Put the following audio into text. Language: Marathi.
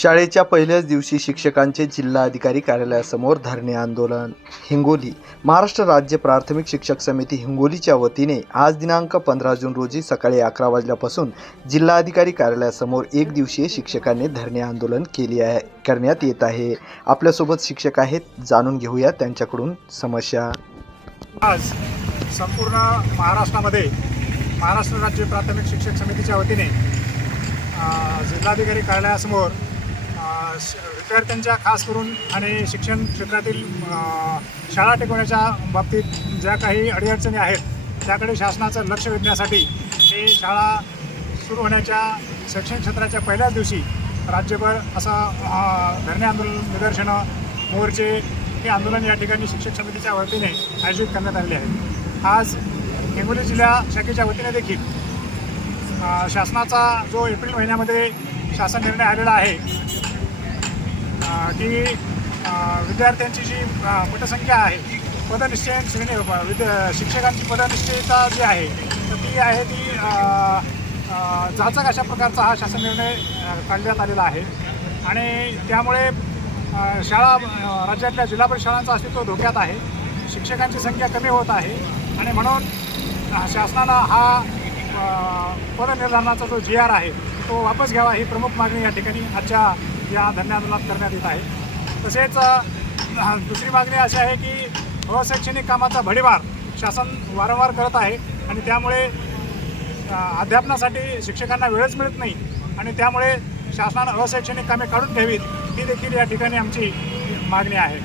शाळेच्या पहिल्याच दिवशी शिक्षकांचे जिल्हाधिकारी कार्यालयासमोर धरणे आंदोलन. हिंगोली महाराष्ट्र राज्य प्राथमिक शिक्षक समिती हिंगोलीच्या वतीने आज दिनांक पंधरा जून रोजी सकाळी अकरा वाजल्यापासून जिल्हाधिकारी कार्यालयासमोर एक दिवसीय शिक्षकांनी धरणे आंदोलन केले आहे करण्यात येत आहे. आपल्यासोबत शिक्षक आहेत जाणून घेऊया त्यांच्याकडून समस्या. आज संपूर्ण महाराष्ट्रामध्ये महाराष्ट्र राज्य प्राथमिक शिक्षक समितीच्या वतीने जिल्हाधिकारी कार्यालयासमोर विद्यार्थ्यांच्या खास करून आणि शिक्षण क्षेत्रातील शाळा टिकवण्याच्या बाबतीत ज्या काही अडीअडचणी आहेत त्याकडे शासनाचं लक्ष वेधण्यासाठी हे शाळा सुरू होण्याच्या शैक्षणिक क्षेत्राच्या पहिल्याच दिवशी राज्यभर असं धरणे आंदोलन निदर्शनं मोर्चे हे आंदोलन या ठिकाणी शिक्षक समितीच्या वतीने आयोजित करण्यात आलेले आहे आज हिंगोली जिल्हा शाखेच्या वतीने देखील शासनाचा जो एप्रिल महिन्यामध्ये शासन निर्णय आलेला आहे की विद्यार्थ्यांची जी पटसंख्या आहे पदनिश्चय श्रेणी विद्या शिक्षकांची पदनिश्चयता जी आहे तर ती आहे ती जाचक अशा प्रकारचा हा शासन निर्णय काढण्यात आलेला आहे. आणि त्यामुळे शाळा राज्यातल्या जिल्हा परिषद शाळांचं अस्तित्व धोक्यात आहे शिक्षकांची संख्या कमी होत आहे आणि म्हणून शासनाला शासनानं हा पदनिर्धारणाचा जो जी आर आहे तो वापस घ्यावा ही प्रमुख मागणी या ठिकाणी आजच्या या धरणे करण्यात येत आहे. तसेच दुसरी मागणी अशी आहे की अशैक्षणिक कामाचा भडीमार शासन वारंवार करत आहे आणि त्यामुळे अध्यापनासाठी शिक्षकांना वेळच मिळत नाही आणि त्यामुळे शासनानं अशैक्षणिक कामे काढून घ्यावीत ही देखील या ठिकाणी आमची मागणी आहे.